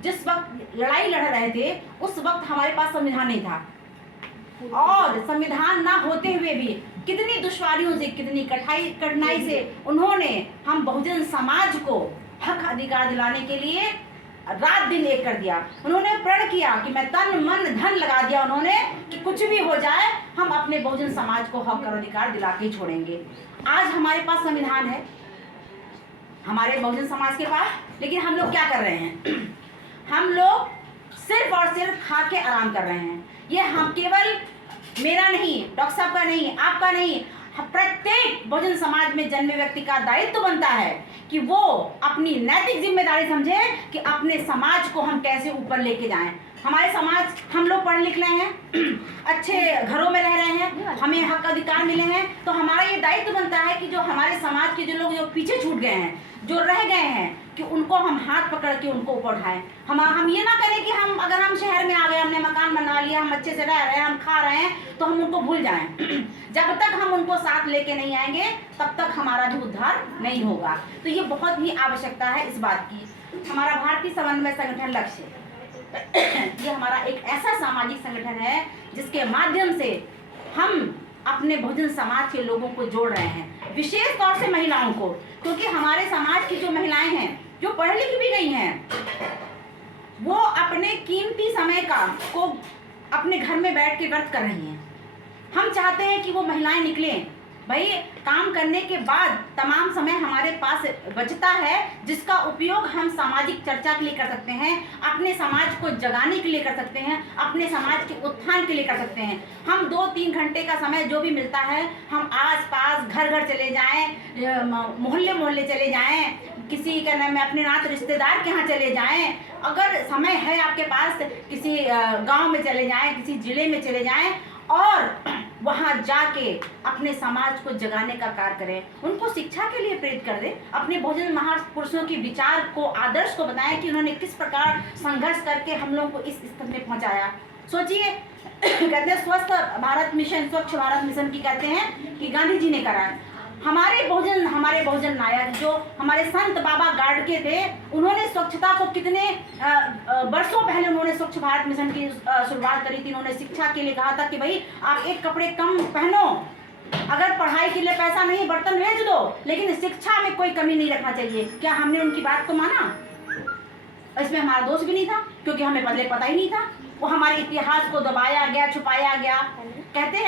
जिस वक्त लड़ाई लड़ रहे थे उस वक्त हमारे पास संविधान नहीं था, और संविधान ना होते हुए भी कितनी दुश्वारियों से, कितनी कठिनाई से उन्होंने हम बहुजन समाज को हक अधिकार दिलाने के लिए रात दिन एक कर दिया। उन्होंने प्रण किया कि मैं तन मन धन लगा दिया उन्होंने कि कुछ भी हो जाए हम अपने बहुजन समाज को हक और अधिकार दिला के ही छोड़ेंगे। आज हमारे पास संविधान है हमारे बहुजन समाज के पास, लेकिन हम लोग क्या कर रहे हैं? हम लोग सिर्फ और सिर्फ खा के आराम कर रहे हैं। ये हम केवल मेरा नहीं, डॉक्टर साहब का नहीं, आपका नहीं, प्रत्येक बहुजन समाज में जन्मे व्यक्ति का दायित्व बनता है कि वो अपनी नैतिक जिम्मेदारी समझे कि अपने समाज को हम कैसे ऊपर लेके जाएं। हमारे समाज, हम लोग पढ़ लिख रहे हैं, अच्छे घरों में रह रहे हैं, हमें हक अधिकार मिले हैं, तो हमारा ये दायित्व बनता है कि जो हमारे समाज के जो लोग जो पीछे छूट गए हैं, जो रह गए हैं, कि उनको हम हाथ पकड़ के उनको ऊपर उठाएं। हम ये ना करें कि हम अगर हम शहर में आ गए, हमने मकान बना लिया, हम अच्छे से रह रहे हैं, हम खा रहे हैं, तो हम उनको भूल जाएं। जब तक हम उनको साथ लेके नहीं आएंगे तब तक हमारा भी उद्धार नहीं होगा। तो ये बहुत ही आवश्यकता है इस बात की। हमारा भारतीय समन्वय संगठन लक्ष्य ये हमारा एक ऐसा सामाजिक संगठन है जिसके माध्यम से हम अपने बहुजन समाज के लोगों को जोड़ रहे हैं, विशेष तौर से महिलाओं को, क्योंकि हमारे समाज की जो महिलाएं हैं जो पढ़ लिख भी गई हैं, वो अपने कीमती समय को अपने घर में बैठ के व्यर्थ कर रही हैं। हम चाहते हैं कि वो महिलाएं निकलें, भाई काम करने के बाद तमाम समय हमारे पास बचता है जिसका उपयोग हम सामाजिक चर्चा के लिए कर सकते हैं, अपने समाज को जगाने के लिए कर सकते हैं, अपने समाज के उत्थान के लिए कर सकते हैं। हम 2-3 घंटे का समय जो भी मिलता है हम आस पास घर घर चले जाएं, मोहल्ले मोहल्ले चले जाएं, किसी का नाम अपने नात रिश्तेदार के यहाँ चले जाएं, अगर समय है आपके पास किसी गाँव में चले जाएं, किसी जिले में चले जाएं और वहाँ जाके अपने समाज को जगाने का कार्य करें, उनको शिक्षा के लिए प्रेरित कर दें, अपने बहुजन महापुरुषों के विचार को, आदर्श को बताएं कि उन्होंने किस प्रकार संघर्ष करके हम लोगों को इस स्तर में पहुँचाया। सोचिए कहते हैं स्वस्थ भारत मिशन, स्वच्छ भारत मिशन की कहते हैं कि गांधी जी ने करा। हमारे बहुजन नायक जो हमारे संत बाबा गाडगे थे, उन्होंने स्वच्छता को कितने वर्षों पहले उन्होंने स्वच्छ भारत मिशन की शुरुआत करी थी। उन्होंने शिक्षा के लिए कहा था कि भाई आप एक कपड़े कम पहनो, अगर पढ़ाई के लिए पैसा नहीं बर्तन भेज दो, लेकिन शिक्षा में कोई कमी नहीं रखना चाहिए। क्या हमने उनकी बात को माना? इसमें हमारा दोष भी नहीं था, क्योंकि हमें पहले पता ही नहीं था। वो हमारे इतिहास को दबाया गया, छुपाया गया। कहते हैं